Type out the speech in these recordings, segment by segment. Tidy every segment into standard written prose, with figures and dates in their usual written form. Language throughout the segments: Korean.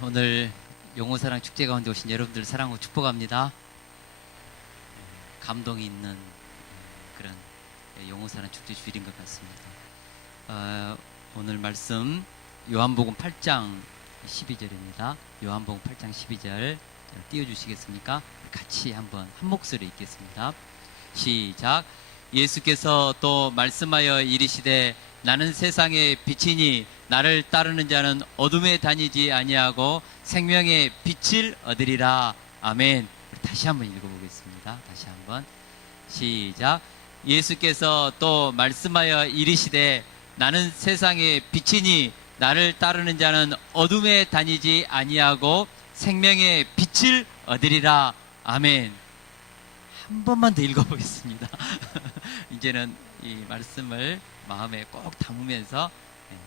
오늘 용호사랑 축제 가운데 오신 여러분들 사랑하고 축복합니다. 감동이 있는 그런 용호사랑 축제 주일인 것 같습니다. 오늘 말씀 요한복음 8장 12절입니다. 요한복음 8장 12절 띄워주시겠습니까? 같이 한번 한 목소리 읽겠습니다. 시작. 예수께서 또 말씀하여 이르시되 나는 세상의 빛이니 나를 따르는 자는 어둠에 다니지 아니하고 생명의 빛을 얻으리라. 아멘. 다시 한번 읽어보겠습니다. 다시 한번 시작. 예수께서 또 말씀하여 이르시되 나는 세상의 빛이니 나를 따르는 자는 어둠에 다니지 아니하고 생명의 빛을 얻으리라. 아멘. 한 번만 더 읽어보겠습니다. 이제는 이 말씀을 마음에 꼭 담으면서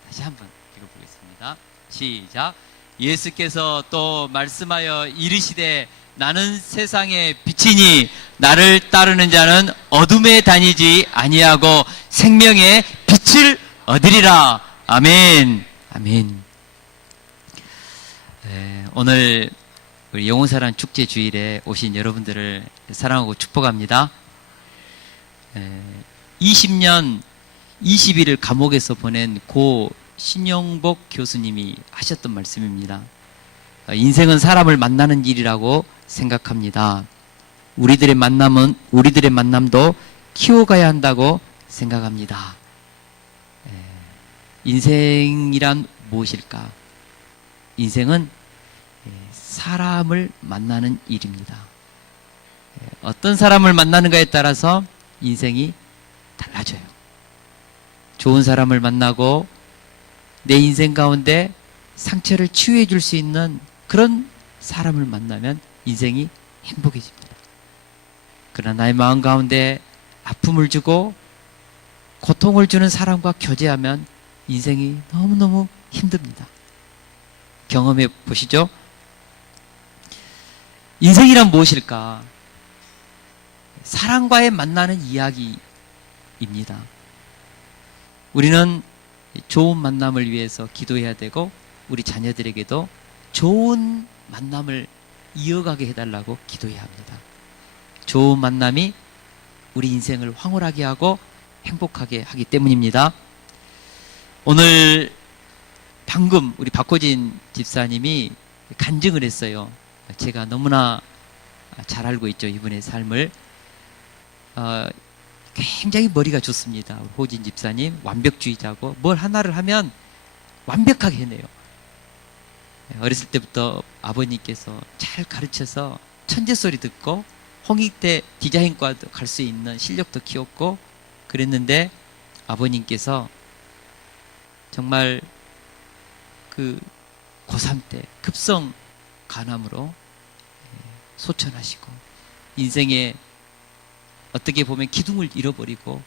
다시 한번 읽어보겠습니다. 시작. 예수께서 또 말씀하여 이르시되 나는 세상의 빛이니 나를 따르는 자는 어둠에 다니지 아니하고 생명의 빛을 얻으리라. 아멘. 아멘. 오늘 우리 영혼사랑 축제 주일에 오신 여러분들을 사랑하고 축복합니다. 20년 20일을 감옥에서 보낸 고 신영복 교수님이 하셨던 말씀입니다. 인생은 사람을 만나는 일이라고 생각합니다. 우리들의 만남도 키워가야 한다고 생각합니다. 인생이란 무엇일까? 인생은 사람을 만나는 일입니다. 어떤 사람을 만나는가에 따라서 인생이 달라져요. 좋은 사람을 만나고 내 인생 가운데 상처를 치유해 줄 수 있는 그런 사람을 만나면 인생이 행복해집니다. 그러나 나의 마음 가운데 아픔을 주고 고통을 주는 사람과 교제하면 인생이 너무너무 힘듭니다. 경험해 보시죠. 인생이란 무엇일까? 사랑과의 만나는 이야기입니다. 우리는 좋은 만남을 위해서 기도해야 되고 우리 자녀들에게도 좋은 만남을 이어가게 해달라고 기도해야 합니다. 좋은 만남이 우리 인생을 황홀하게 하고 행복하게 하기 때문입니다. 오늘 방금 우리 박호진 집사님이 간증을 했어요. 제가 너무나 잘 알고 있죠. 이분의 삶을. 굉장히 머리가 좋습니다. 호진 집사님 완벽주의자고 뭘 하나를 하면 완벽하게 해내요. 어렸을 때부터 아버님께서 잘 가르쳐서 천재소리 듣고 홍익대 디자인과도 갈 수 있는 실력도 키웠고 그랬는데 아버님께서 정말 그 고3 때 급성 간암으로 소천하시고 인생에 어떻게 보면 기둥을 잃어버리고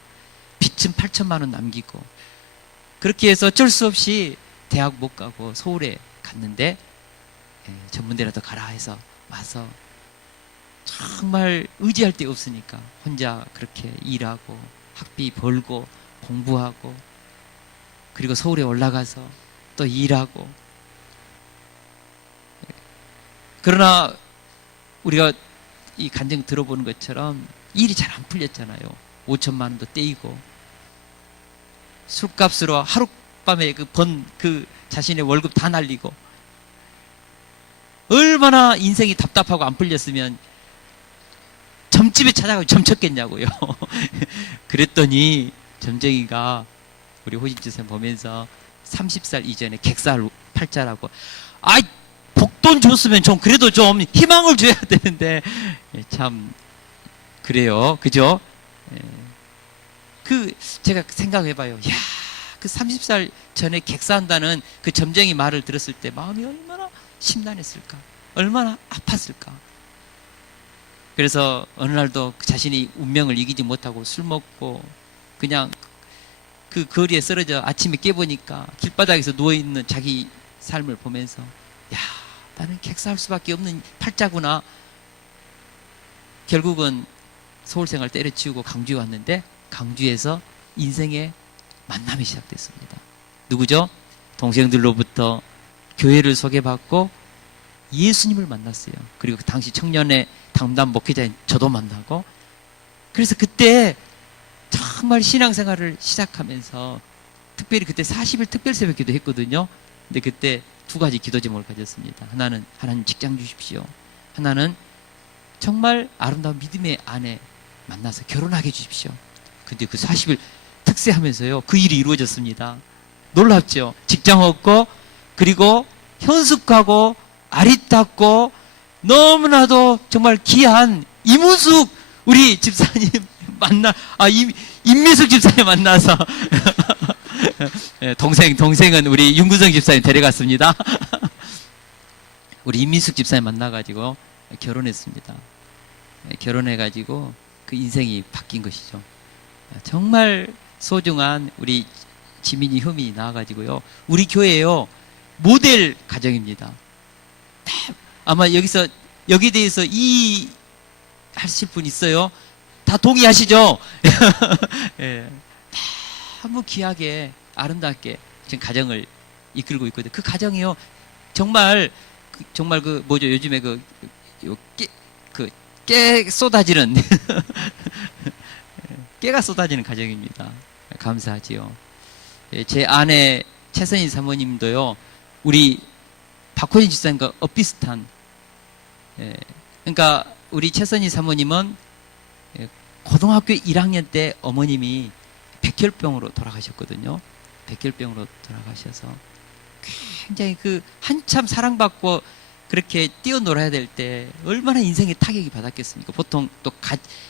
빚은 8천만 원 남기고 그렇게 해서 어쩔 수 없이 대학 못 가고 서울에 갔는데 전문대라도 가라 해서 와서 정말 의지할 데 없으니까 혼자 그렇게 일하고 학비 벌고 공부하고 그리고 서울에 올라가서 또 일하고 그러나 우리가 이 간증 들어보는 것처럼 일이 잘 안 풀렸잖아요. 5천만 원도 떼이고 술값으로 하룻밤에 그 자신의 월급 다 날리고 얼마나 인생이 답답하고 안 풀렸으면 점집에 찾아가서 점 쳤겠냐고요. 그랬더니 점쟁이가 우리 호진주선 보면서 30살 이전에 객살 팔자라고 아이 복돈 줬으면 좀 그래도 좀 희망을 줘야 되는데 참 그래요. 그죠? 제가 생각해봐요. 야, 그 30살 전에 객사한다는 그 점쟁이 말을 들었을 때 마음이 얼마나 심란했을까? 얼마나 아팠을까? 그래서 어느 날도 자신이 운명을 이기지 못하고 술 먹고 그냥 그 거리에 쓰러져 아침에 깨보니까 길바닥에서 누워있는 자기 삶을 보면서 야, 나는 객사할 수밖에 없는 팔자구나. 결국은 서울생활 때려치우고 강주에 왔는데 강주에서 인생의 만남이 시작됐습니다. 누구죠? 동생들로부터 교회를 소개받고 예수님을 만났어요. 그리고 그 당시 청년의 담당 목회자인 저도 만나고, 그래서 그때 정말 신앙생활을 시작하면서 특별히 그때 40일 특별 새벽기도 했거든요. 근데 그때 두 가지 기도 제목을 가졌습니다. 하나는 하나님 직장 주십시오. 하나는 정말 아름다운 믿음의 아내 만나서 결혼하게 해주십시오. 근데 그 40일 특세하면서요, 그 일이 이루어졌습니다. 놀랍죠? 직장 얻고, 그리고 현숙하고 아리따고 너무나도 정말 귀한 이문숙 우리 집사님 임미숙 집사님 만나서 동생은 우리 윤구성 집사님 데려갔습니다. 우리 임미숙 집사님 만나가지고 결혼했습니다. 결혼해가지고 그 인생이 바뀐 것이죠. 정말 소중한 우리 지민이 흠이 나와가지고요, 우리 교회요 모델 가정입니다. 아마 여기 대해서 하실 분 있어요? 다 동의하시죠? 예. 너무 귀하게 아름답게 지금 가정을 이끌고 있거든요. 그 가정이요 정말 그 뭐죠, 요즘에 깨 쏟아지는 깨가 쏟아지는 가정입니다. 감사하지요. 예, 제 아내 최선희 사모님도요 우리 박호진 집사님과 엇비슷한, 그러니까 우리 최선희 사모님은 고등학교 1학년 때 어머님이 백혈병으로 돌아가셨거든요. 백혈병으로 돌아가셔서 굉장히 한참 사랑받고 그렇게 뛰어놀아야 될 때 얼마나 인생에 타격이 받았겠습니까? 보통 또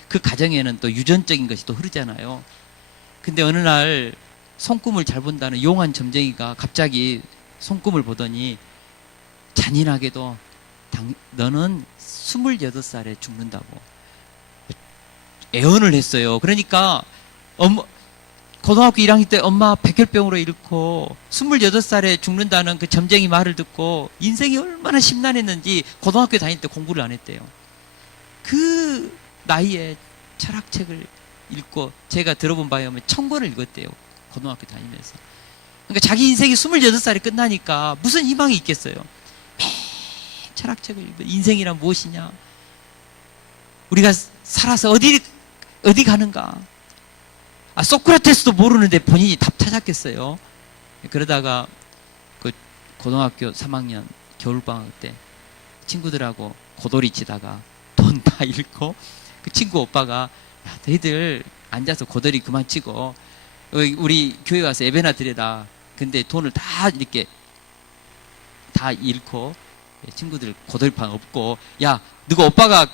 그 가정에는 또 유전적인 것이 또 흐르잖아요. 근데 어느 날 손금을 잘 본다는 용한 점쟁이가 갑자기 손금을 보더니 잔인하게도 너는 28살에 죽는다고 애언을 했어요. 그러니까 고등학교 1학년 때 엄마 백혈병으로 잃고 28살에 죽는다는 그 점쟁이 말을 듣고 인생이 얼마나 심란했는지 고등학교 다닐 때 공부를 안 했대요. 그 나이에 철학책을 읽고, 제가 들어본 바에 의하면 천권을 읽었대요. 고등학교 다니면서. 그러니까 자기 인생이 28살에 끝나니까 무슨 희망이 있겠어요. 매일 철학책을 읽고, 인생이란 무엇이냐, 우리가 살아서 어디 가는가. 소크라테스도 모르는데 본인이 답 찾았겠어요. 그러다가 그 고등학교 3학년 겨울방학 때 친구들하고 고돌이 치다가 돈 다 잃고, 그 친구 오빠가 야, 너희들 앉아서 고돌이 그만 치고 우리 교회 와서 예배나 드려라. 근데 돈을 다 이렇게 다 잃고, 친구들 고돌이판 없고, 야 누가 오빠가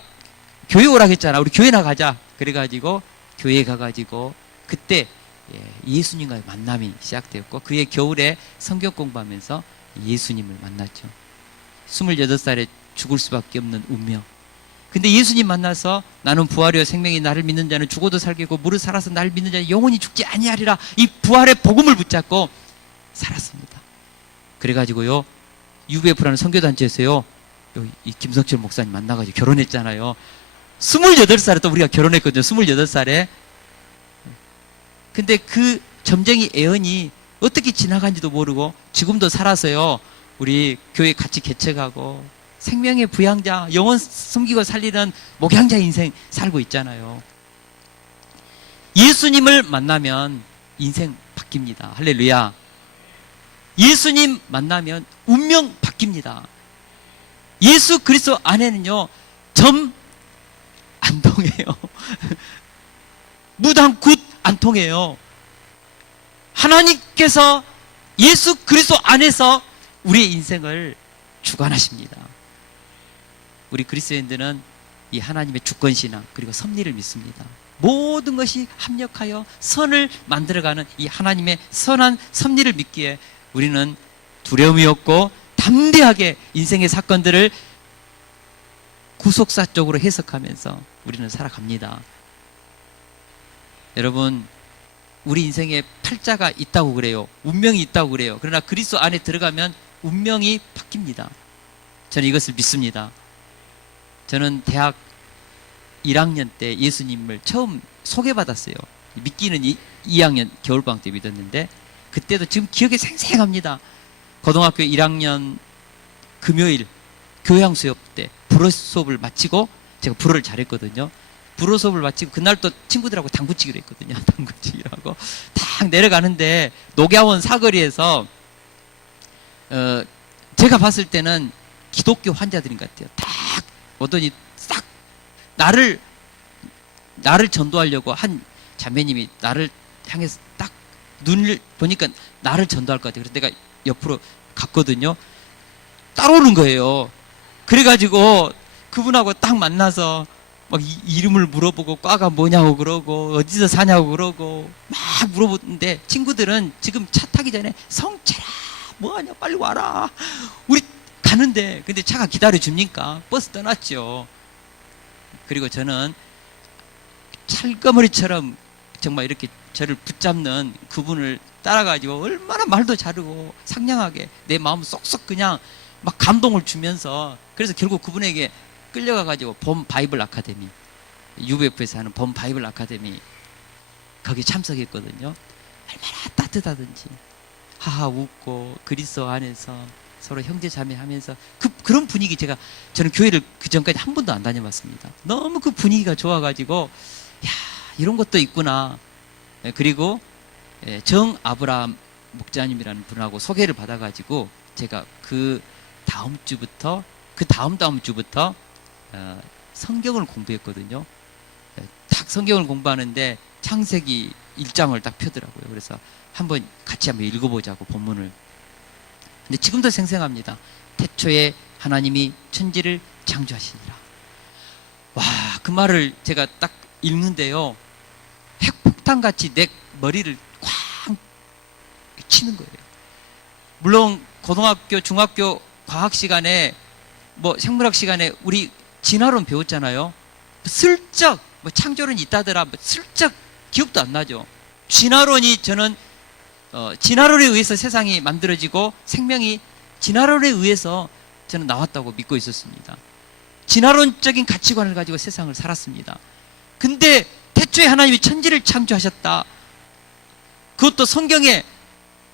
교회 오라고 했잖아, 우리 교회나 가자. 그래가지고 교회 가가지고 그때 예수님과의 만남이 시작되었고, 그의 겨울에 성경 공부하면서 예수님을 만났죠. 28살에 죽을 수밖에 없는 운명. 근데 예수님 만나서 나는 부활이요 생명이, 나를 믿는 자는 죽어도 살겠고 무릇 살아서 나를 믿는 자는 영원히 죽지 아니하리라, 이 부활의 복음을 붙잡고 살았습니다. 그래가지고요 UBF라는 선교단체에서요 이 김석철 목사님 만나가지고 결혼했잖아요. 28살에 또 우리가 결혼했거든요. 28살에. 근데 그 점쟁이 애언이 어떻게 지나간지도 모르고 지금도 살아서요 우리 교회 같이 개척하고 생명의 부양자, 영혼 숨기고 살리는 목양자 인생 살고 있잖아요. 예수님을 만나면 인생 바뀝니다. 할렐루야. 예수님 만나면 운명 바뀝니다. 예수 그리스도 안에는요 점 안 통해요. 무당 굿 안 통해요. 하나님께서 예수 그리스도 안에서 우리의 인생을 주관하십니다. 우리 그리스도인들은 이 하나님의 주권신앙 그리고 섭리를 믿습니다. 모든 것이 합력하여 선을 만들어가는 이 하나님의 선한 섭리를 믿기에 우리는 두려움이 없고 담대하게 인생의 사건들을 구속사적으로 해석하면서 우리는 살아갑니다. 여러분, 우리 인생에 팔자가 있다고 그래요. 운명이 있다고 그래요. 그러나 그리스도 안에 들어가면 운명이 바뀝니다. 저는 이것을 믿습니다. 저는 대학 1학년 때 예수님을 처음 소개받았어요. 믿기는 2학년 겨울방학 때 믿었는데, 그때도 지금 기억이 생생합니다. 고등학교 1학년 금요일 교양 수업 때 불어 수업을 마치고 제가 불어를 잘했거든요. 불어 수업을 마치고 그날 또 친구들하고 당구치기로 했거든요. 당구치기라고 딱 내려가는데 녹야원 사거리에서 제가 봤을 때는 기독교 환자들인 것 같아요. 딱 오더니 싹 나를 전도하려고 한 자매님이 나를 향해서 딱 눈을 보니까 나를 전도할 것 같아요. 그래서 내가 옆으로 갔거든요. 따라오는 거예요. 그래가지고 그분하고 딱 만나서 막 이름을 물어보고 과가 뭐냐고 그러고 어디서 사냐고 그러고 막 물어보는데 친구들은 지금 차 타기 전에 성철아 뭐하냐 빨리 와라 우리 가는데 근데 차가 기다려 줍니까? 버스 떠났죠. 그리고 저는 찰거머리처럼 정말 이렇게 저를 붙잡는 그분을 따라가지고 얼마나 말도 잘하고 상냥하게 내 마음 쏙쏙 그냥 막 감동을 주면서 그래서 결국 그분에게 끌려가가지고 봄 바이블 아카데미 UBF에서 하는 봄 바이블 아카데미 거기 참석했거든요. 얼마나 따뜻하든지 하하 웃고 그리스도 안에서 서로 형제 자매 하면서 그런 분위기 저는 교회를 그 전까지 한 번도 안 다녀봤습니다. 너무 그 분위기가 좋아가지고 야 이런 것도 있구나. 그리고 정 아브라함 목자님이라는 분하고 소개를 받아가지고 제가 그 다음 주부터 성경을 공부했거든요. 딱 성경을 공부하는데 창세기 1장을 딱 펴더라고요. 그래서 같이 한번 읽어보자고 본문을. 근데 지금도 생생합니다. 태초에 하나님이 천지를 창조하시니라. 와, 그 말을 제가 딱 읽는데요. 핵폭탄같이 내 머리를 쾅 치는 거예요. 물론 고등학교, 중학교 과학 시간에 생물학 시간에 우리 진화론 배웠잖아요. 슬쩍 창조론이 있다더라 슬쩍 기억도 안 나죠. 저는 진화론에 의해서 세상이 만들어지고 생명이 진화론에 의해서 저는 나왔다고 믿고 있었습니다. 진화론적인 가치관을 가지고 세상을 살았습니다. 근데 태초에 하나님이 천지를 창조하셨다. 그것도 성경에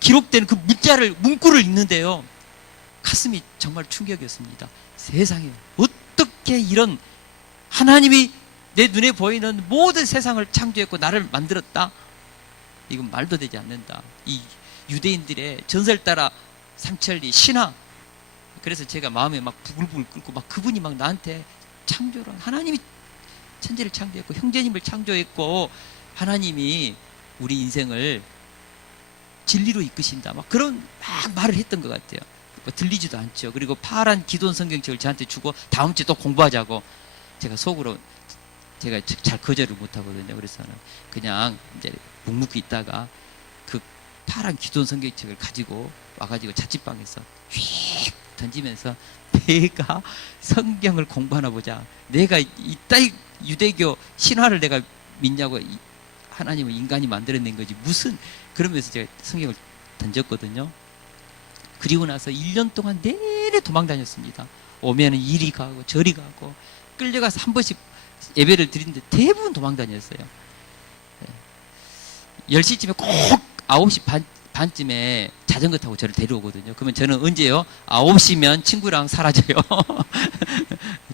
기록된 그 문구를 읽는데요. 가슴이 정말 충격이었습니다. 세상에 어떻게 이런 하나님이 내 눈에 보이는 모든 세상을 창조했고 나를 만들었다. 이건 말도 되지 않는다. 이 유대인들의 전설 따라 삼천리 신화. 그래서 제가 마음에 막 부글부글 끓고 막 그분이 막 나한테 창조를 하나님이 천지를 창조했고 형제님을 창조했고 하나님이 우리 인생을 진리로 이끄신다. 막 그런 막 말을 했던 것 같아요. 들리지도 않죠. 그리고 파란 기도원 성경책을 저한테 주고 다음 주에 또 공부하자고 제가 속으로 제가 잘 거절을 못 하거든요. 그래서는 그냥 이제 묵묵히 있다가 그 파란 기도원 성경책을 가지고 와가지고 자취방에서 휙 던지면서 내가 성경을 공부하나 보자. 내가 이따위 유대교 신화를 내가 믿냐고. 하나님은 인간이 만들어낸 거지 무슨. 그러면서 제가 성경을 던졌거든요. 그리고 나서 1년 동안 내내 도망 다녔습니다. 오면은 이리 가고 저리 가고 끌려가서 한 번씩 예배를 드리는데 대부분 도망 다녔어요. 10시쯤에 꼭 9시 반쯤에 자전거 타고 저를 데려오거든요. 그러면 저는 언제요? 9시면 친구랑 사라져요.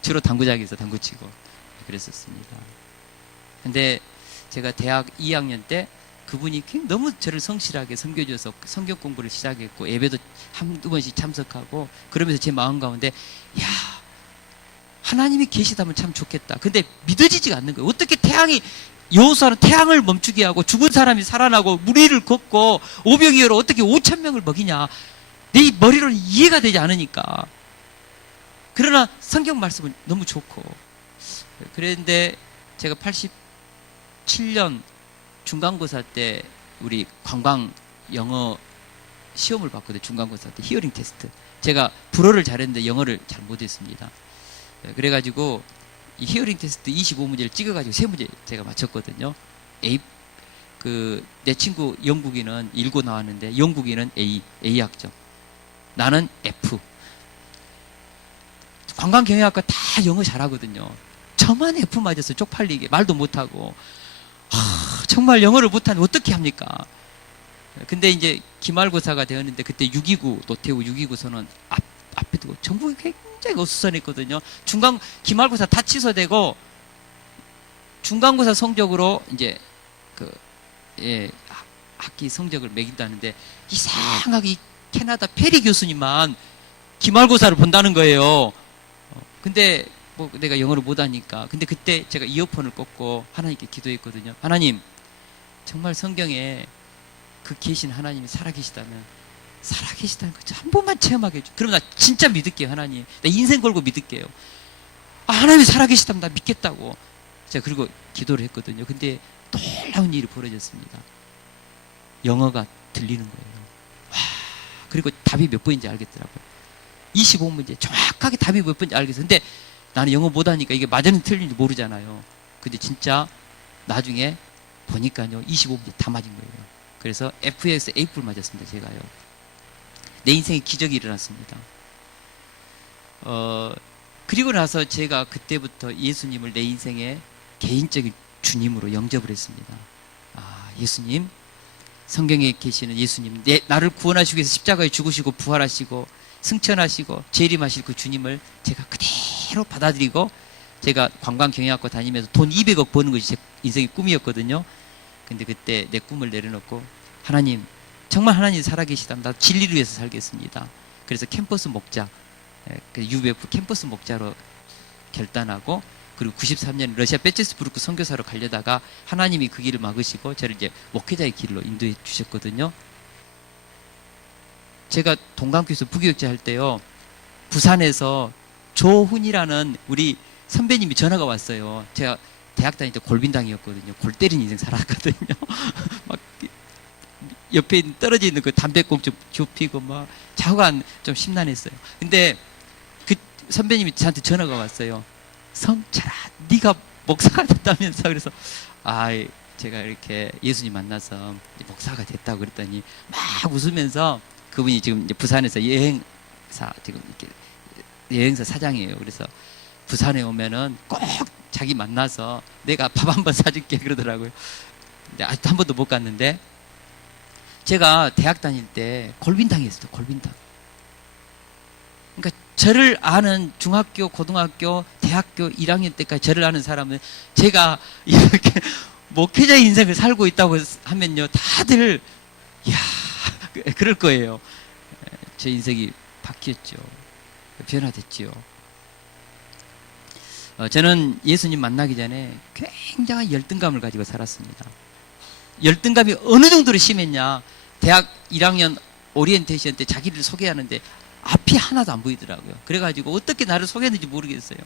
주로 당구장에서 당구 치고 그랬었습니다. 근데 제가 대학 2학년 때 그분이 너무 저를 성실하게 섬겨줘서 성경 공부를 시작했고 예배도 한두 번씩 참석하고 그러면서 제 마음 가운데 야 하나님이 계시다면 참 좋겠다. 근데 믿어지지가 않는 거예요. 어떻게 여호수아는 태양을 멈추게 하고 죽은 사람이 살아나고 물 위를 걷고 오병이어로 어떻게 5,000명을 먹이냐. 내 머리로는 이해가 되지 않으니까. 그러나 성경 말씀은 너무 좋고 그랬는데 제가 87년 중간고사 때 우리 관광 영어 시험을 봤거든요. 중간고사 때 히어링 테스트. 제가 불어를 잘했는데 영어를 잘 못했습니다. 그래가지고 이 히어링 테스트 25문제를 찍어가지고 3문제 제가 맞췄거든요. 내 친구 영국인은 1고 나왔는데 영국인은 A 학점. 나는 F. 관광경영학과 다 영어 잘하거든요. 저만 F 맞았어요. 쪽팔리게 말도 못하고. 정말 영어를 못하면 어떻게 합니까? 근데 이제 기말고사가 되었는데 그때 629 노태우 629 선언 앞에 두고 전국이 굉장히 어수선했거든요. 기말고사 다 취소되고 중간고사 성적으로 이제 학기 성적을 매긴다는데 이상하게 이 캐나다 페리 교수님만 기말고사를 본다는 거예요. 근데 뭐 내가 영어를 못하니까. 근데 그때 제가 이어폰을 꽂고 하나님께 기도했거든요. 하나님, 정말 성경에 그 계신 하나님이 살아계시다는 거 한 번만 체험하게 해줘. 그럼 나 진짜 믿을게요. 하나님, 나 인생 걸고 믿을게요. 하나님이 살아계시다면 나 믿겠다고. 제가 그리고 기도를 했거든요. 근데 놀라운 일이 벌어졌습니다. 영어가 들리는 거예요. 와, 그리고 답이 몇 번인지 알겠더라고요. 25문제 정확하게 답이 몇 번인지 알겠어요. 근데 나는 영어 못하니까 이게 맞는지 틀린지 모르잖아요. 근데 진짜 나중에 보니까요, 25문제 다 맞은 거예요. 그래서 F에서 A뿔 맞았습니다. 제가요. 내 인생에 기적이 일어났습니다. 그리고 나서 제가 그때부터 예수님을 내 인생의 개인적인 주님으로 영접을 했습니다. 예수님, 성경에 계시는 예수님, 나를 구원하시기 위해서 십자가에 죽으시고 부활하시고 승천하시고 재림하실 그 주님을 제가 그대로 받아들이고, 제가 관광경영학과 다니면서 돈 200억 버는 것이 제 인생의 꿈이었거든요. 근데 그때 내 꿈을 내려놓고, 하나님, 정말 하나님 살아계시다면 나도 진리를 위해서 살겠습니다. 그래서 캠퍼스 목자, UBF 캠퍼스 목자로 결단하고, 그리고 93년 러시아 페테르스부르크 선교사로 가려다가 하나님이 그 길을 막으시고 저를 이제 목회자의 길로 인도해 주셨거든요. 제가 동강교에서 부교육자 할 때요, 부산에서 조훈이라는 우리 선배님이 전화가 왔어요. 제가 대학 다닐 때 골빈당이었거든요. 골 때린 인생 살았거든요. 막 옆에 떨어져 있는 그 담배꽁 좀 좁히고 막 좌우간 좀 심란했어요. 근데 그 선배님이 저한테 전화가 왔어요. 성철아, 네가 목사가 됐다면서. 그래서 제가 이렇게 예수님 만나서 목사가 됐다고 그랬더니 막 웃으면서, 그분이 지금 이제 부산에서 지금 이렇게 여행사 사장이에요. 그래서 부산에 오면은 꼭 자기 만나서 내가 밥 한번 사줄게 그러더라고요. 근데 아직도 한 번도 못 갔는데, 제가 대학 다닐 때 골빈당이었어요. 골빈당. 그러니까 저를 아는 중학교, 고등학교, 대학교 1학년 때까지 저를 아는 사람은, 제가 이렇게 목회자 인생을 살고 있다고 하면요, 다들 그럴 거예요. 제 인생이 바뀌었죠. 변화됐죠. 저는 예수님 만나기 전에 굉장한 열등감을 가지고 살았습니다. 열등감이 어느 정도로 심했냐, 대학 1학년 오리엔테이션 때 자기를 소개하는데 앞이 하나도 안 보이더라고요. 그래가지고 어떻게 나를 소개했는지 모르겠어요.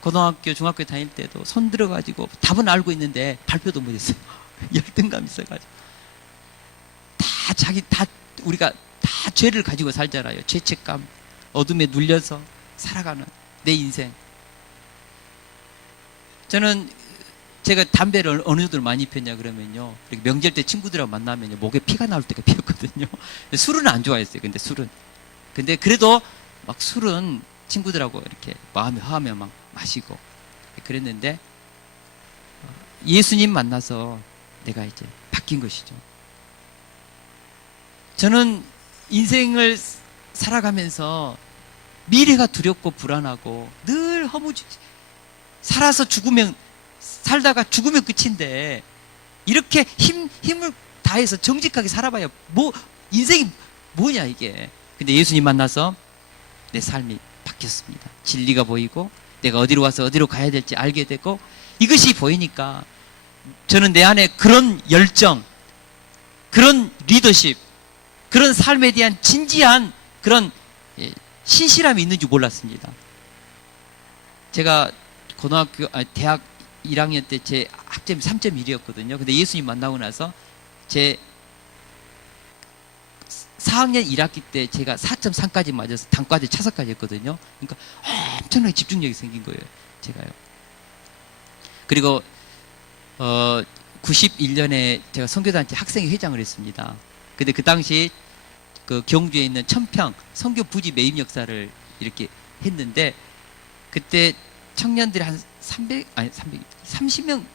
고등학교, 중학교 다닐 때도 손 들어가지고 답은 알고 있는데 발표도 못했어요. 열등감이 있어가지고. 우리가 다 죄를 가지고 살잖아요. 죄책감, 어둠에 눌려서 살아가는 내 인생. 저는 제가 담배를 어느 정도로 많이 폈냐 그러면요, 명절 때 친구들하고 만나면요, 목에 피가 나올 때가 피었거든요. 술은 안 좋아했어요. 근데 그래도 막 술은 친구들하고 이렇게 마음이 화하면 막 마시고 그랬는데, 예수님 만나서 내가 이제 바뀐 것이죠. 저는 인생을 살아가면서 미래가 두렵고 불안하고 늘 살다가 죽으면 끝인데, 이렇게 힘을 다해서 정직하게 살아봐야 인생이 뭐냐 이게. 근데 예수님 만나서 내 삶이 바뀌었습니다. 진리가 보이고 내가 어디로 와서 어디로 가야 될지 알게 되고, 이것이 보이니까 저는 내 안에 그런 열정, 그런 리더십, 그런 삶에 대한 진지한 그런 신실함이 있는 줄 몰랐습니다. 제가 대학 1학년 때 제 학점이 3.1이었거든요. 근데 예수님 만나고 나서 제 4학년 1학기 때 제가 4.3까지 맞아서 단과대 차석까지 했거든요. 그러니까 엄청나게 집중력이 생긴 거예요, 제가요. 그리고 91년에 제가 선교단체 학생회 회장을 했습니다. 근데 그 당시 그 경주에 있는 천평 선교 부지 매입 역사를 이렇게 했는데, 그때 청년들이 한 30명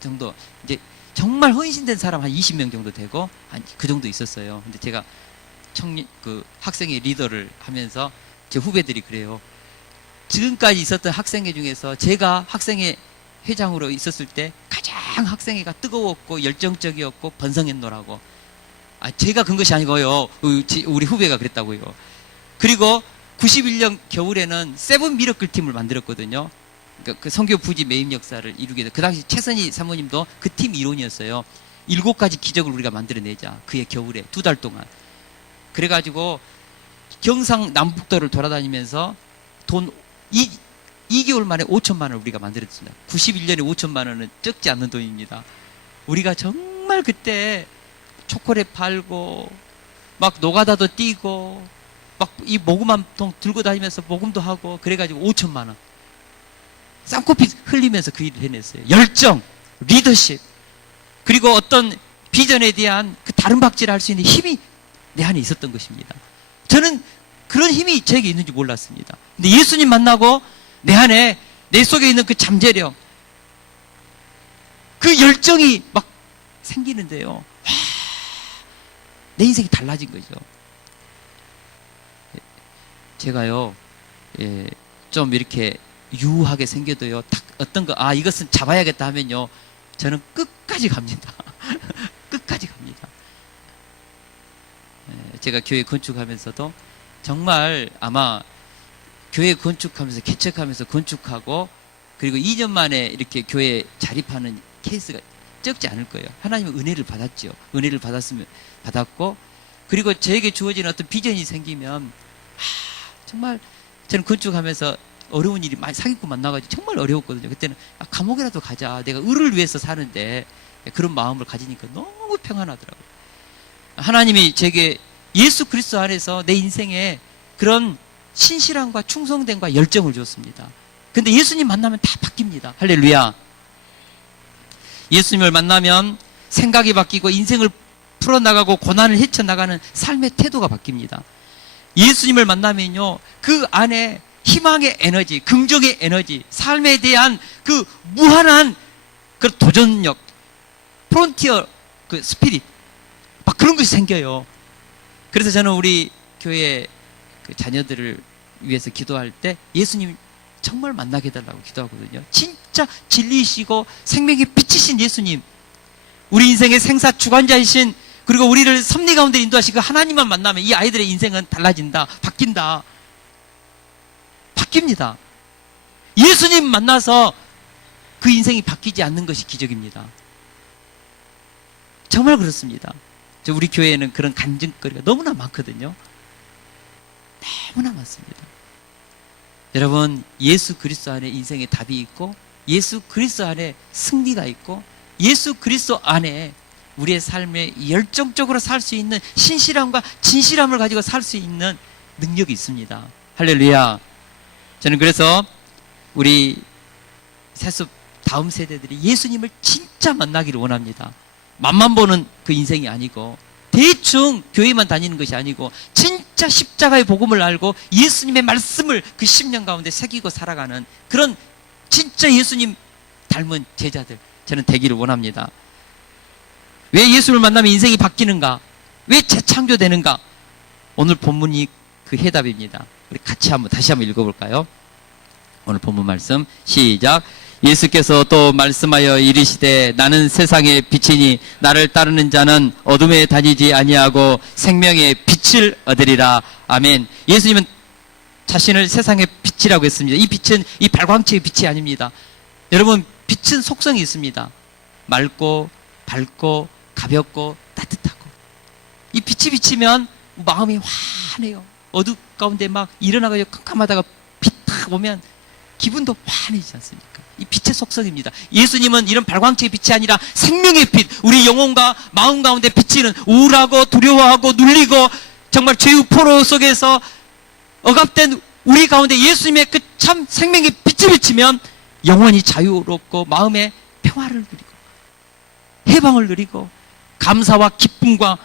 정도, 이제 정말 헌신된 사람 한 20명 정도 되고 한 그 정도 있었어요. 근데 제가 학생회 리더를 하면서 제 후배들이 그래요. 지금까지 있었던 학생회 중에서 제가 학생회 회장으로 있었을 때 가장 학생회가 뜨거웠고 열정적이었고 번성했노라고. 제가 그런 것이 아니고요. 우리 후배가 그랬다고요. 그리고 91년 겨울에는 세븐 미러클 팀을 만들었거든요. 그러니까 그 선교 부지 매입 역사를 이루게 돼서 그 당시 최선희 사모님도 그 팀 일원이었어요. 7가지 기적을 우리가 만들어내자. 그해 겨울에 2달 동안. 그래가지고 경상 남북도를 돌아다니면서 돈 2개월 만에 5천만 원을 우리가 만들었습니다. 91년에 5천만 원은 적지 않는 돈입니다. 우리가 정말 그때 초콜릿 팔고 막 노가다도 뛰고 막 이 모금 한 통 들고 다니면서 모금도 하고 그래가지고 5천만 원 쌍코피 흘리면서 그 일을 해냈어요. 열정, 리더십, 그리고 어떤 비전에 대한 그 다른 박질을 할 수 있는 힘이 내 안에 있었던 것입니다. 저는 그런 힘이 저에게 있는지 몰랐습니다. 근데 예수님 만나고 내 안에, 내 속에 있는 그 잠재력, 그 열정이 막 생기는데요. 와, 내 인생이 달라진 거죠. 제가요, 좀 이렇게 유하게 생겨도요, 딱 어떤 거, 이것은 잡아야겠다 하면요, 저는 끝까지 갑니다. 끝까지 갑니다. 제가 교회 건축하면서도 정말 아마 교회 건축하면서 개척하면서 건축하고 그리고 2년 만에 이렇게 교회 자립하는 케이스가 적지 않을 거예요. 하나님은 은혜를 받았죠. 은혜를 받았고 그리고 저에게 주어진 어떤 비전이 생기면 정말 저는 건축하면서 어려운 일이 많이 사기꾼 만나가지고 정말 어려웠거든요. 그때는 감옥이라도 가자. 내가 의를 위해서 사는데 그런 마음을 가지니까 너무 평안하더라고요. 하나님이 제게 예수 그리스도 안에서 내 인생에 그런 신실함과 충성됨과 열정을 줬습니다. 근데 예수님 만나면 다 바뀝니다. 할렐루야. 예수님을 만나면 생각이 바뀌고 인생을 풀어나가고 고난을 헤쳐나가는 삶의 태도가 바뀝니다. 예수님을 만나면요, 그 안에 희망의 에너지, 긍정의 에너지, 삶에 대한 그 무한한 그 도전력, 프론티어 그 스피릿, 막 그런 것이 생겨요. 그래서 저는 우리 교회 그 자녀들을 위해서 기도할 때 예수님 정말 만나게 해달라고 기도하거든요. 진짜 진리이시고 생명의 빛이신 예수님, 우리 인생의 생사 주관자이신, 그리고 우리를 섭리 가운데 인도하시고 하나님만 만나면 이 아이들의 인생은 달라진다, 바뀐다, 바뀝니다. 예수님 만나서 그 인생이 바뀌지 않는 것이 기적입니다. 정말 그렇습니다. 우리 교회에는 그런 간증거리가 너무나 많거든요. 너무나 많습니다. 여러분, 예수 그리스도 안에 인생의 답이 있고 예수 그리스도 안에 승리가 있고 예수 그리스도 안에 우리의 삶에 열정적으로 살 수 있는 신실함과 진실함을 가지고 살 수 있는 능력이 있습니다. 할렐루야. 저는 그래서 우리 세습 다음 세대들이 예수님을 진짜 만나기를 원합니다. 맛만 보는 그 인생이 아니고 대충 교회만 다니는 것이 아니고 진짜 십자가의 복음을 알고 예수님의 말씀을 그 10년 가운데 새기고 살아가는 그런 진짜 예수님 닮은 제자들, 저는 되기를 원합니다. 왜 예수를 만나면 인생이 바뀌는가? 왜 재창조되는가? 오늘 본문이 그 해답입니다. 우리 같이 다시 한번 읽어볼까요? 오늘 본문 말씀 시작. 예수께서 또 말씀하여 이르시되 나는 세상의 빛이니 나를 따르는 자는 어둠에 다니지 아니하고 생명의 빛을 얻으리라. 아멘. 예수님은 자신을 세상의 빛이라고 했습니다. 이 빛은 이 발광체의 빛이 아닙니다. 여러분, 빛은 속성이 있습니다. 맑고 밝고 가볍고 따뜻하고, 이 빛이 비치면 마음이 환해요. 어둠 가운데 막 일어나가지고 캄캄하다가 빛 탁 오면 기분도 환해지지 않습니까? 이 빛의 속성입니다. 예수님은 이런 발광체의 빛이 아니라 생명의 빛, 우리 영혼과 마음 가운데 비치는, 우울하고 두려워하고 눌리고 정말 죄의 포로 속에서 억압된 우리 가운데 예수님의 그 참 생명의 빛이 비치면 영혼이 자유롭고 마음의 평화를 누리고 해방을 누리고 감사와 기쁨과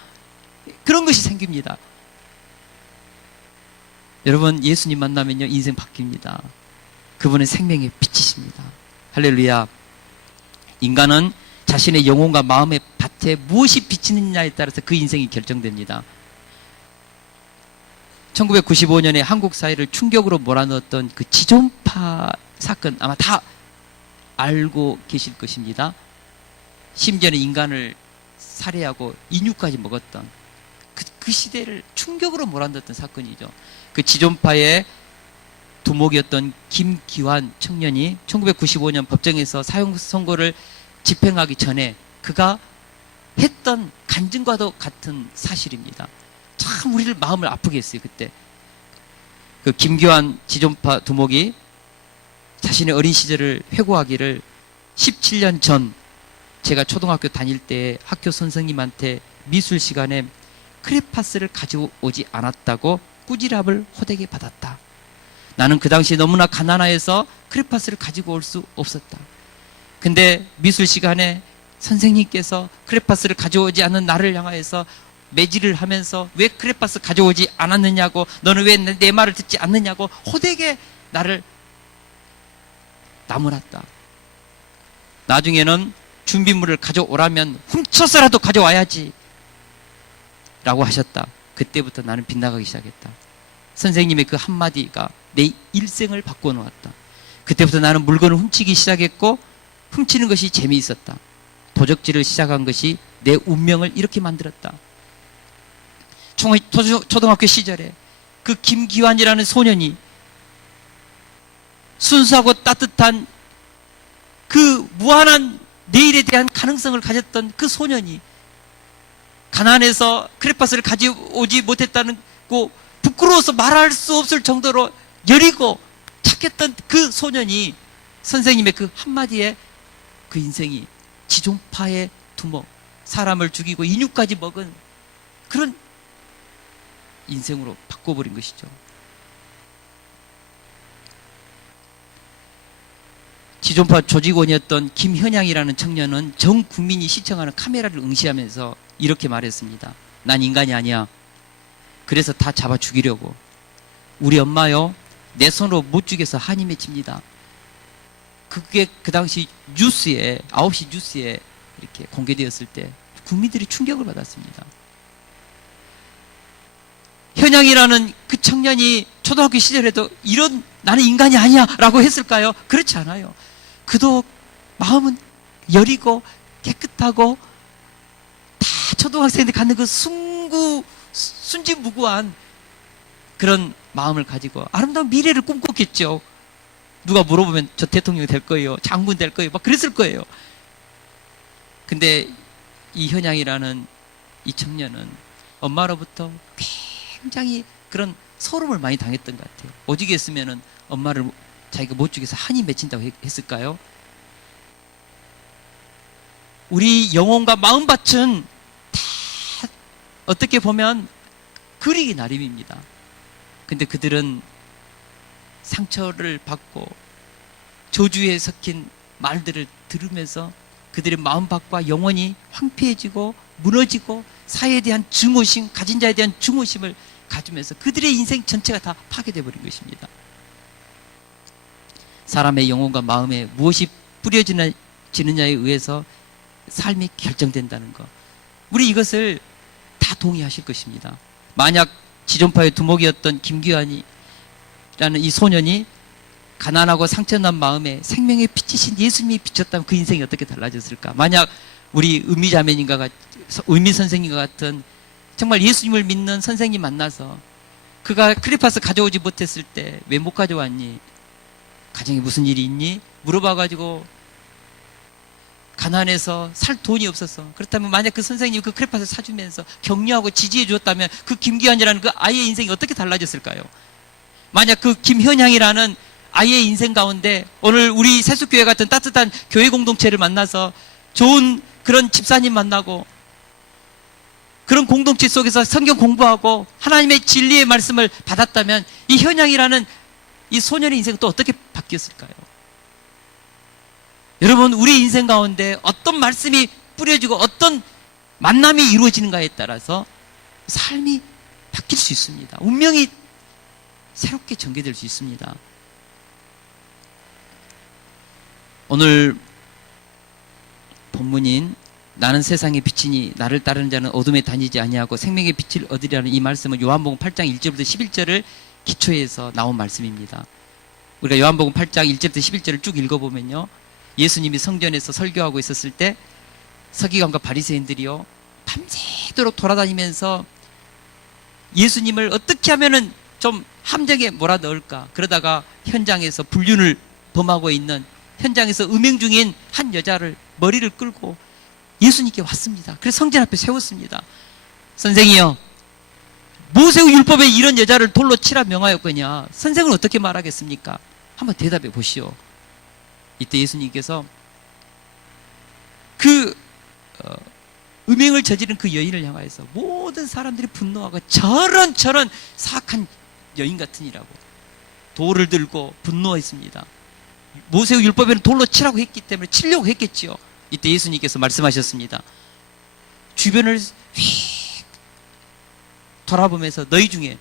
그런 것이 생깁니다. 여러분, 예수님 만나면요 인생 바뀝니다. 그분은 생명의 빛이십니다. 할렐루야. 인간은 자신의 영혼과 마음의 밭에 무엇이 비치느냐에 따라서 그 인생이 결정됩니다. 1995년에 한국 사회를 충격으로 몰아넣었던 그 지존파 사건 아마 다 알고 계실 것입니다. 심지어는 인간을 살해하고 인육까지 먹었던 그 시대를 충격으로 몰아넣었던 사건이죠. 그 지존파의 두목이었던 김기환 청년이 1995년 법정에서 사형 선고를 집행하기 전에 그가 했던 간증과도 같은 사실입니다. 참 우리를 마음을 아프게 했어요. 그때 그 김기환 지존파 두목이 자신의 어린 시절을 회고하기를 17년 전 제가 초등학교 다닐 때 학교 선생님한테 미술 시간에 크레파스를 가지고 오지 않았다고 꾸지람을 호되게 받았다. 나는 그 당시 너무나 가난해서 크레파스를 가지고 올 수 없었다. 근데 미술 시간에 선생님께서 크레파스를 가져오지 않은 나를 향하여서 매질을 하면서 왜 크레파스 가져오지 않았느냐고, 너는 왜 내 말을 듣지 않느냐고 호되게 나를 나무랐다. 나중에는 준비물을 가져오라면 훔쳐서라도 가져와야지 라고 하셨다. 그때부터 나는 빗나가기 시작했다. 선생님의 그 한마디가 내 일생을 바꿔놓았다. 그때부터 나는 물건을 훔치기 시작했고, 훔치는 것이 재미있었다. 도적질을 시작한 것이 내 운명을 이렇게 만들었다. 초등학교 시절에 그 김기환이라는 소년이 순수하고 따뜻한 그 무한한 내일에 대한 가능성을 가졌던 그 소년이 가난해서 크레파스를 가져오지 못했다는 거 부끄러워서 말할 수 없을 정도로 여리고 착했던 그 소년이 선생님의 그 한마디에 그 인생이 지존파의 두목, 사람을 죽이고 인육까지 먹은 그런 인생으로 바꿔버린 것이죠. 지존파 조직원이었던 김현양이라는 청년은 전 국민이 시청하는 카메라를 응시하면서 이렇게 말했습니다. 난 인간이 아니야. 그래서 다 잡아 죽이려고. 우리 엄마요, 내 손으로 못 죽여서 한이 맺힙니다. 그게 그 당시 뉴스에, 9시 뉴스에 이렇게 공개되었을 때 국민들이 충격을 받았습니다. 현양이라는 그 청년이 초등학교 시절에도 이런 나는 인간이 아니야 라고 했을까요? 그렇지 않아요. 그도 마음은 여리고 깨끗하고 다 초등학생들이 갖는 그 순진무구한 그런 마음을 가지고 아름다운 미래를 꿈꿨겠죠. 누가 물어보면 저 대통령이 될 거예요, 장군 될 거예요, 막 그랬을 거예요. 근데 이 현양이라는 이 청년은 엄마로부터 굉장히 그런 소름을 많이 당했던 것 같아요. 오직에 했으면은 엄마를 자기가 못 죽여서 한이 맺힌다고 했을까요? 우리 영혼과 마음밭은 다 어떻게 보면 그리기 나름입니다. 근데 그들은 상처를 받고 저주에 섞인 말들을 들으면서 그들의 마음밭과 영혼이 황폐해지고 무너지고 사회에 대한 증오심, 가진 자에 대한 증오심을 가지면서 그들의 인생 전체가 다 파괴되어 버린 것입니다. 사람의 영혼과 마음에 무엇이 뿌려지느냐에 의해서 삶이 결정된다는 것, 우리 이것을 다 동의하실 것입니다. 만약 지존파의 두목이었던 김기환이라는 이 소년이 가난하고 상처난 마음에 생명의 빛이신 예수님이 비쳤다면 그 인생이 어떻게 달라졌을까? 만약 우리 의미 선생님과 같은 정말 예수님을 믿는 선생님 만나서 그가 크레파스 가져오지 못했을 때 왜 못 가져왔니? 가정에 무슨 일이 있니? 물어봐가지고 가난해서 살 돈이 없어서, 그렇다면 만약 그 선생님이 그 크레파스를 사주면서 격려하고 지지해 주었다면 그 김기환이라는 그 아이의 인생이 어떻게 달라졌을까요? 만약 그 김현양이라는 아이의 인생 가운데 오늘 우리 세숫교회 같은 따뜻한 교회 공동체를 만나서 좋은 그런 집사님 만나고 그런 공동체 속에서 성경 공부하고 하나님의 진리의 말씀을 받았다면 이 현양이라는 이 소년의 인생은 또 어떻게 바뀌었을까요? 여러분, 우리 인생 가운데 어떤 말씀이 뿌려지고 어떤 만남이 이루어지는가에 따라서 삶이 바뀔 수 있습니다. 운명이 새롭게 전개될 수 있습니다. 오늘 본문인 나는 세상의 빛이니 나를 따르는 자는 어둠에 다니지 아니하고 생명의 빛을 얻으리라는 이 말씀은 요한복음 8장 1절부터 11절을 기초해서 나온 말씀입니다. 우리가 요한복음 8장 1절부터 11절을 쭉 읽어보면요, 예수님이 성전에서 설교하고 있었을 때 서기관과 바리새인들이요 밤새도록 돌아다니면서 예수님을 어떻게 하면은 좀 함정에 몰아넣을까, 그러다가 현장에서 불륜을 범하고 있는, 현장에서 음행 중인 한 여자를 머리를 끌고 예수님께 왔습니다. 그래서 성전 앞에 세웠습니다. 선생이요, 모세의 율법에 이런 여자를 돌로 치라 명하였거냐, 선생은 어떻게 말하겠습니까? 한번 대답해 보시오. 이때 예수님께서 그 음행을 저지른 그 여인을 향하여서 모든 사람들이 분노하고 저런 사악한 여인 같으니라고 돌을 들고 분노했습니다. 모세의 율법에는 돌로 치라고 했기 때문에 치려고 했겠지요. 이때 예수님께서 말씀하셨습니다. 주변을 휙 돌아보면서 너희 중에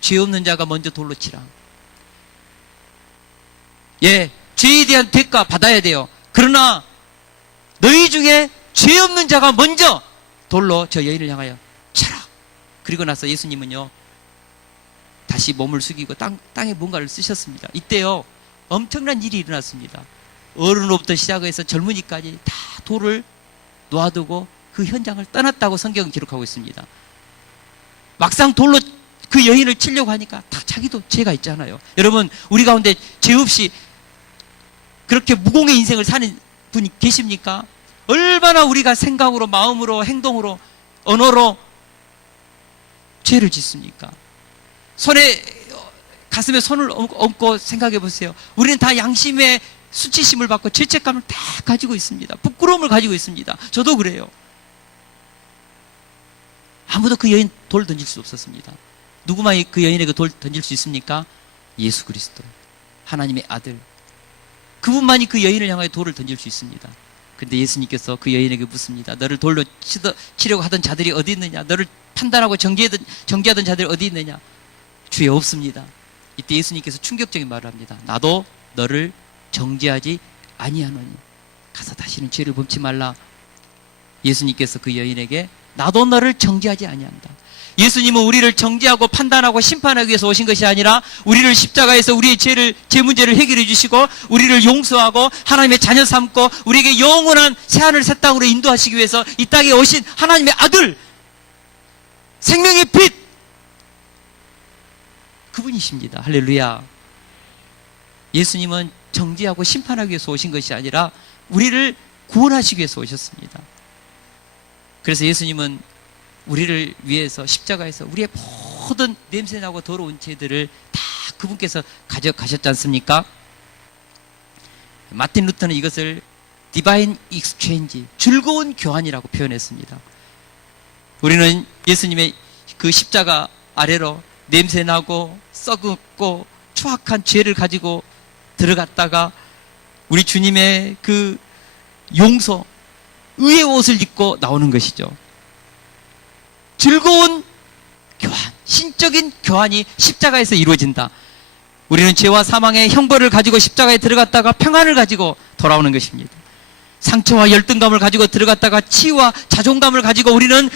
죄 없는 자가 먼저 돌로 치라. 예, 죄에 대한 대가 받아야 돼요. 그러나 너희 중에 죄 없는 자가 먼저 돌로 저 여인을 향하여 쳐라. 그리고 나서 예수님은요 다시 몸을 숙이고 땅에 뭔가를 쓰셨습니다. 이때요 엄청난 일이 일어났습니다. 어른으로부터 시작해서 젊은이까지 다 돌을 놓아두고 그 현장을 떠났다고 성경은 기록하고 있습니다. 막상 돌로 그 여인을 치려고 하니까 다 자기도 죄가 있잖아요. 여러분, 우리 가운데 죄 없이 그렇게 무공의 인생을 사는 분이 계십니까? 얼마나 우리가 생각으로, 마음으로, 행동으로, 언어로 죄를 짓습니까? 가슴에 손을 얹고 생각해 보세요. 우리는 다 양심의 수치심을 받고 죄책감을 다 가지고 있습니다. 부끄러움을 가지고 있습니다. 저도 그래요. 아무도 그 여인 돌 던질 수 없었습니다. 누구만 그 여인에게 돌 던질 수 있습니까? 예수 그리스도, 하나님의 아들, 그분만이 그 여인을 향하여 돌을 던질 수 있습니다. 근데 예수님께서 그 여인에게 묻습니다. 너를 돌로 치려고 하던 자들이 어디 있느냐? 너를 판단하고 정죄하던 자들이 어디 있느냐? 주에 없습니다. 이때 예수님께서 충격적인 말을 합니다. 나도 너를 정죄하지 아니하노니 가서 다시는 죄를 범치 말라. 예수님께서 그 여인에게 나도 너를 정죄하지 아니한다. 예수님은 우리를 정죄하고 판단하고 심판하기 위해서 오신 것이 아니라 우리를 십자가에서 우리의 죄 문제를 해결해 주시고 우리를 용서하고 하나님의 자녀 삼고 우리에게 영원한 새하늘 새 땅으로 인도하시기 위해서 이 땅에 오신 하나님의 아들, 생명의 빛, 그분이십니다. 할렐루야. 예수님은 정죄하고 심판하기 위해서 오신 것이 아니라 우리를 구원하시기 위해서 오셨습니다. 그래서 예수님은 우리를 위해서 십자가에서 우리의 모든 냄새나고 더러운 죄들을 다 그분께서 가져가셨지 않습니까? 마틴 루터는 이것을 디바인 익스체인지, 즐거운 교환이라고 표현했습니다. 우리는 예수님의 그 십자가 아래로 냄새나고 썩고 추악한 죄를 가지고 들어갔다가 우리 주님의 그 용서, 의의 옷을 입고 나오는 것이죠. 즐거운 교환, 신적인 교환이 십자가에서 이루어진다. 우리는 죄와 사망의 형벌을 가지고 십자가에 들어갔다가 평안을 가지고 돌아오는 것입니다. 상처와 열등감을 가지고 들어갔다가 치유와 자존감을 가지고 우리는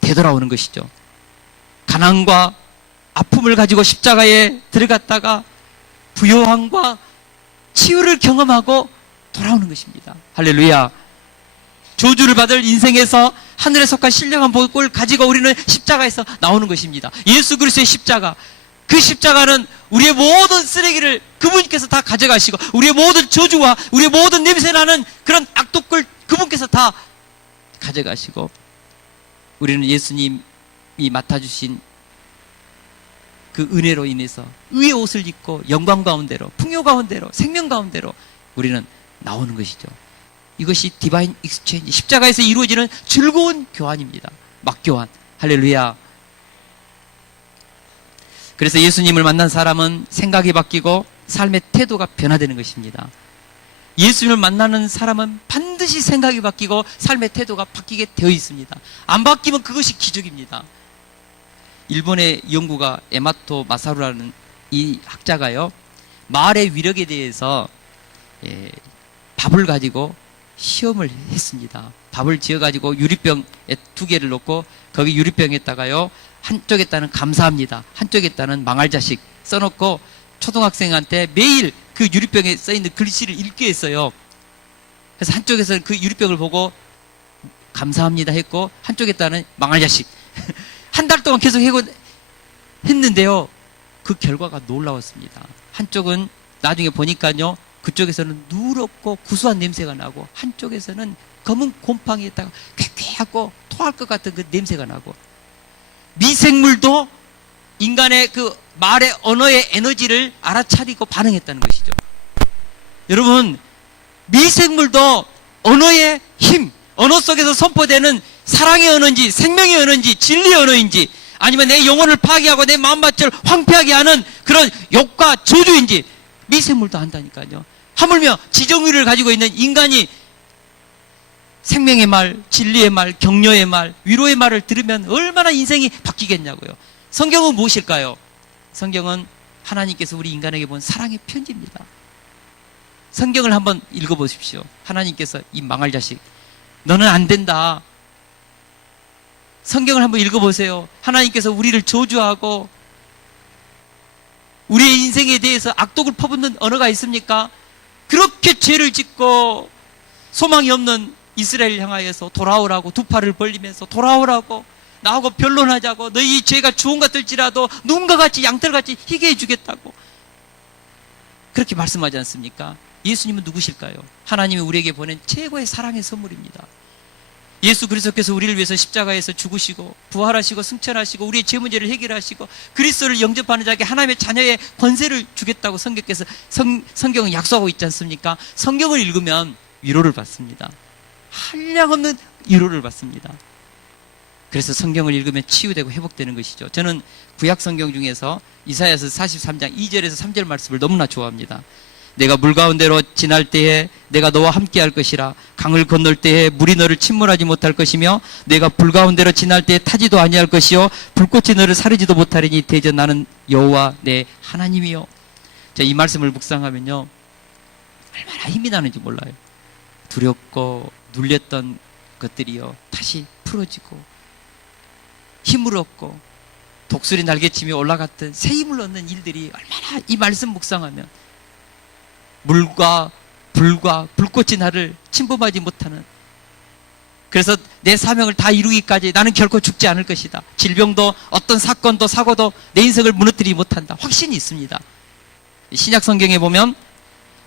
되돌아오는 것이죠. 가난과 아픔을 가지고 십자가에 들어갔다가 부요함과 치유를 경험하고 돌아오는 것입니다. 할렐루야. 저주를 받을 인생에서 하늘에 속한 신령한 복을 가지고 우리는 십자가에서 나오는 것입니다. 예수 그리스도의 십자가, 그 십자가는 우리의 모든 쓰레기를 그분께서 다 가져가시고 우리의 모든 저주와 우리의 모든 냄새나는 그런 악독을 그분께서 다 가져가시고 우리는 예수님이 맡아주신 그 은혜로 인해서 의의 옷을 입고 영광 가운데로, 풍요 가운데로, 생명 가운데로 우리는 나오는 것이죠. 이것이 디바인 익스체인지, 십자가에서 이루어지는 즐거운 교환입니다. 막교환. 할렐루야. 그래서 예수님을 만난 사람은 생각이 바뀌고 삶의 태도가 변화되는 것입니다. 예수님을 만나는 사람은 반드시 생각이 바뀌고 삶의 태도가 바뀌게 되어 있습니다. 안 바뀌면 그것이 기적입니다. 일본의 연구가 에마토 마사루라는 이 학자가요, 말의 위력에 대해서 밥을 가지고 시험을 했습니다. 밥을 지어가지고 유리병에 2개를 넣고 거기 유리병에다가요 한쪽에다는 감사합니다, 한쪽에다는 망할 자식 써놓고 초등학생한테 매일 그 유리병에 써있는 글씨를 읽게 했어요. 그래서 한쪽에서는 그 유리병을 보고 감사합니다 했고 한쪽에다는 망할 자식 한 달 동안 계속 했는데요, 그 결과가 놀라웠습니다. 한쪽은 나중에 보니까요 그쪽에서는 누렇고 구수한 냄새가 나고 한쪽에서는 검은 곰팡이에다가 쾌쾌하고 토할 것 같은 그 냄새가 나고, 미생물도 인간의 그 말의 언어의 에너지를 알아차리고 반응했다는 것이죠. 여러분, 미생물도 언어의 힘, 언어 속에서 선포되는 사랑의 언어인지 생명의 언어인지 진리의 언어인지 아니면 내 영혼을 파괴하고 내 마음밭을 황폐하게 하는 그런 욕과 저주인지 미생물도 한다니까요. 하물며 지정의를 가지고 있는 인간이 생명의 말, 진리의 말, 격려의 말, 위로의 말을 들으면 얼마나 인생이 바뀌겠냐고요. 성경은 무엇일까요? 성경은 하나님께서 우리 인간에게 본 사랑의 편지입니다. 성경을 한번 읽어보십시오. 하나님께서 이 망할 자식, 너는 안 된다. 성경을 한번 읽어보세요. 하나님께서 우리를 저주하고 우리의 인생에 대해서 악독을 퍼붓는 언어가 있습니까? 그렇게 죄를 짓고 소망이 없는 이스라엘 향하여서 돌아오라고 두 팔을 벌리면서 돌아오라고 나하고 변론하자고 너희 죄가 주홍 같을지라도 눈과 같이 양털같이 희게 해주겠다고 그렇게 말씀하지 않습니까? 예수님은 누구실까요? 하나님이 우리에게 보낸 최고의 사랑의 선물입니다. 예수 그리스도께서 우리를 위해서 십자가에서 죽으시고 부활하시고 승천하시고 우리의 죄 문제를 해결하시고 그리스도를 영접하는 자에게 하나님의 자녀의 권세를 주겠다고 성경은 약속하고 있지 않습니까? 성경을 읽으면 위로를 받습니다. 한량없는 위로를 받습니다. 그래서 성경을 읽으면 치유되고 회복되는 것이죠. 저는 구약 성경 중에서 이사야서 43장 2절에서 3절 말씀을 너무나 좋아합니다. 내가 물 가운데로 지날 때에 내가 너와 함께 할 것이라. 강을 건널 때에 물이 너를 침몰하지 못할 것이며 내가 불 가운데로 지날 때에 타지도 아니할 것이요 불꽃이 너를 사르지도 못하리니 대저 나는 여호와 내 하나님이요. 자, 이 말씀을 묵상하면요 얼마나 힘이 나는지 몰라요. 두렵고 눌렸던 것들이요 다시 풀어지고 힘을 얻고 독수리 날개치며 올라갔던 새 힘을 얻는 일들이 얼마나 이 말씀 묵상하면 물과 불과 불꽃이 나를 침범하지 못하는, 그래서 내 사명을 다 이루기까지 나는 결코 죽지 않을 것이다. 질병도 어떤 사건도 사고도 내 인생을 무너뜨리지 못한다. 확신이 있습니다. 신약 성경에 보면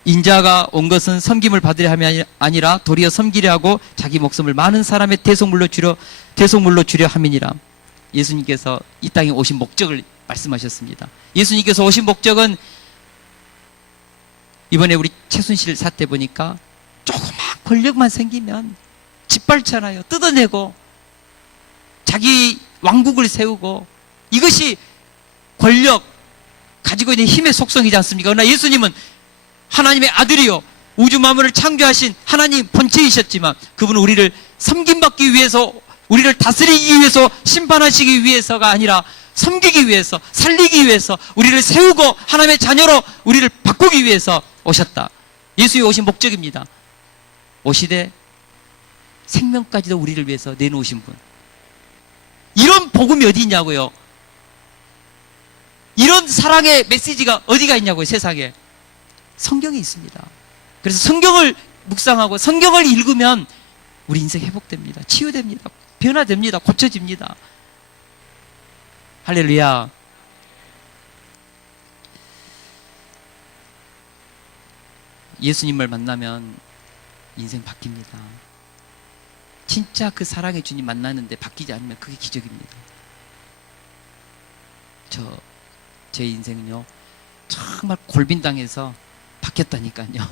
인자가 온 것은 섬김을 받으려 함이 아니라 도리어 섬기려 하고 자기 목숨을 많은 사람의 대속물로 주려 함이니라. 예수님께서 이 땅에 오신 목적을 말씀하셨습니다. 예수님께서 오신 목적은 이번에 우리 최순실 사태 보니까 조그만 권력만 생기면 짓밟잖아요. 뜯어내고 자기 왕국을 세우고 이것이 권력 가지고 있는 힘의 속성이지 않습니까? 그러나 예수님은 하나님의 아들이요 우주 만물을 창조하신 하나님 본체이셨지만 그분은 우리를 섬김받기 위해서 우리를 다스리기 위해서 심판하시기 위해서가 아니라 섬기기 위해서 살리기 위해서 우리를 세우고 하나님의 자녀로 우리를 바꾸기 위해서 오셨다. 예수의 오신 목적입니다. 오시되 생명까지도 우리를 위해서 내놓으신 분. 이런 복음이 어디 있냐고요. 이런 사랑의 메시지가 어디가 있냐고요. 세상에. 성경에 있습니다. 그래서 성경을 묵상하고 성경을 읽으면 우리 인생 회복됩니다. 치유됩니다. 변화됩니다. 고쳐집니다. 할렐루야. 예수님을 만나면 인생 바뀝니다. 진짜 그 사랑의 주님 만나는데 바뀌지 않으면 그게 기적입니다. 제 인생은요 정말 골빈당해서 바뀌었다니까요.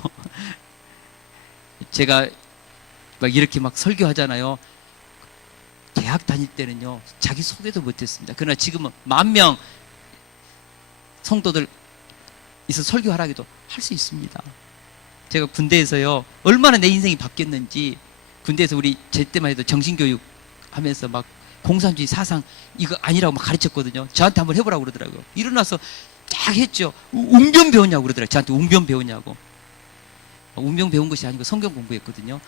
제가 막 이렇게 막 설교하잖아요. 대학 다닐 때는요 자기 소개도 못했습니다. 그러나 지금은 10,000명 성도들 있어 설교하라 해도 할 수 있습니다. 제가 군대에서요 얼마나 내 인생이 바뀌었는지 군대에서 우리 제 때만 해도 정신교육 하면서 막 공산주의 사상 이거 아니라고 막 가르쳤거든요. 저한테 한번 해보라고 그러더라고요. 일어나서 딱 했죠. 웅변 배웠냐고 그러더라고요. 저한테 웅변 배웠냐고. 웅변 배운 것이 아니고 성경 공부했거든요.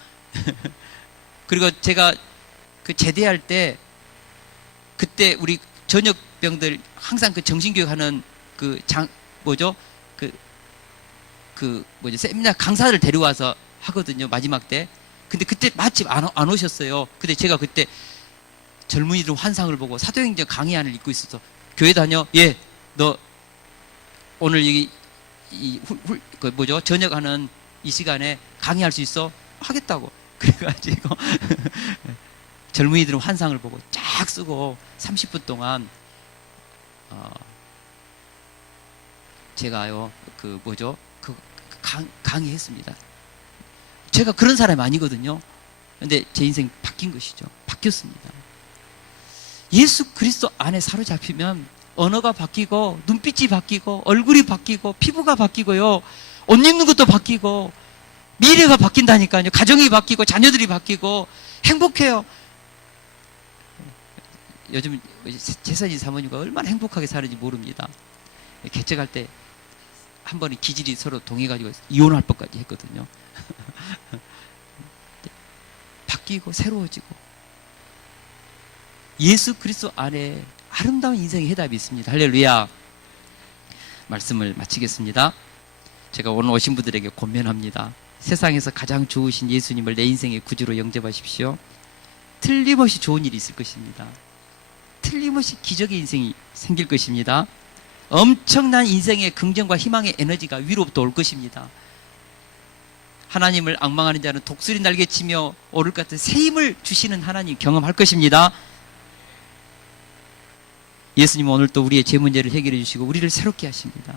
그리고 제가 그 제대할 때 그때 우리 전역병들 항상 그 정신교육하는 그 세미나 강사를 데려와서 하거든요, 마지막 때. 근데 그때 마침 안 오셨어요. 근데 제가 그때 젊은이들 환상을 보고 사도행전 강의안을 읽고 있어서 교회 다녀? 예, 너 오늘 저녁하는 이 시간에 강의할 수 있어? 하겠다고. 그래가지고 젊은이들은 환상을 보고 쫙 쓰고 30분 동안 제가요 강의했습니다. 제가 그런 사람이 아니거든요. 근데 제 인생 바뀐 것이죠. 바뀌었습니다. 예수 그리스도 안에 사로잡히면 언어가 바뀌고 눈빛이 바뀌고 얼굴이 바뀌고 피부가 바뀌고요. 옷 입는 것도 바뀌고 미래가 바뀐다니까요. 가정이 바뀌고 자녀들이 바뀌고 행복해요. 요즘 재산이 사모님과 얼마나 행복하게 사는지 모릅니다. 개척할 때 한 번에 기질이 서로 동해가지고 이혼할 것까지 했거든요. 바뀌고 새로워지고 예수 그리스도 안에 아름다운 인생의 해답이 있습니다. 할렐루야. 말씀을 마치겠습니다. 제가 오늘 오신 분들에게 권면합니다. 세상에서 가장 좋으신 예수님을 내 인생의 구주로 영접하십시오. 틀림없이 좋은 일이 있을 것입니다. 틀림없이 기적의 인생이 생길 것입니다. 엄청난 인생의 긍정과 희망의 에너지가 위로부터 올 것입니다. 하나님을 앙망하는 자는 독수리 날개치며 오를 것 같은 새 힘을 주시는 하나님 경험할 것입니다. 예수님은 오늘 또 우리의 제 문제를 해결해 주시고 우리를 새롭게 하십니다.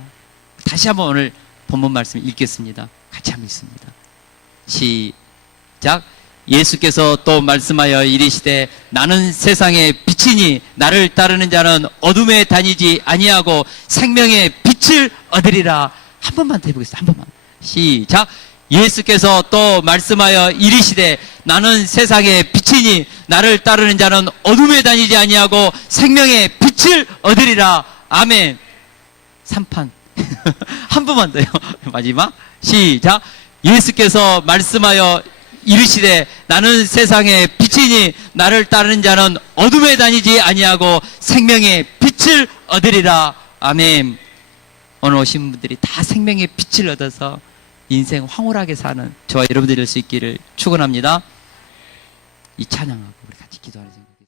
다시 한번 오늘 본문 말씀 읽겠습니다. 같이 한번 읽습니다. 시작. 예수께서 또 말씀하여 이르시되 나는 세상의 빛이니 나를 따르는 자는 어둠에 다니지 아니하고 생명의 빛을 얻으리라. 한 번만 더 해보겠습니다. 한 번만. 시작. 예수께서 또 말씀하여 이르시되 나는 세상의 빛이니 나를 따르는 자는 어둠에 다니지 아니하고 생명의 빛을 얻으리라. 아멘. 3판 한 번만 더요. 마지막. 시작. 예수께서 말씀하여 이르시되 나는 세상의 빛이니 나를 따르는 자는 어둠에 다니지 아니하고 생명의 빛을 얻으리라. 아멘. 오늘 오신 분들이 다 생명의 빛을 얻어서 인생 황홀하게 사는 저와 여러분들이 될 수 있기를 축원합니다. 이 찬양하고 우리 같이 기도하는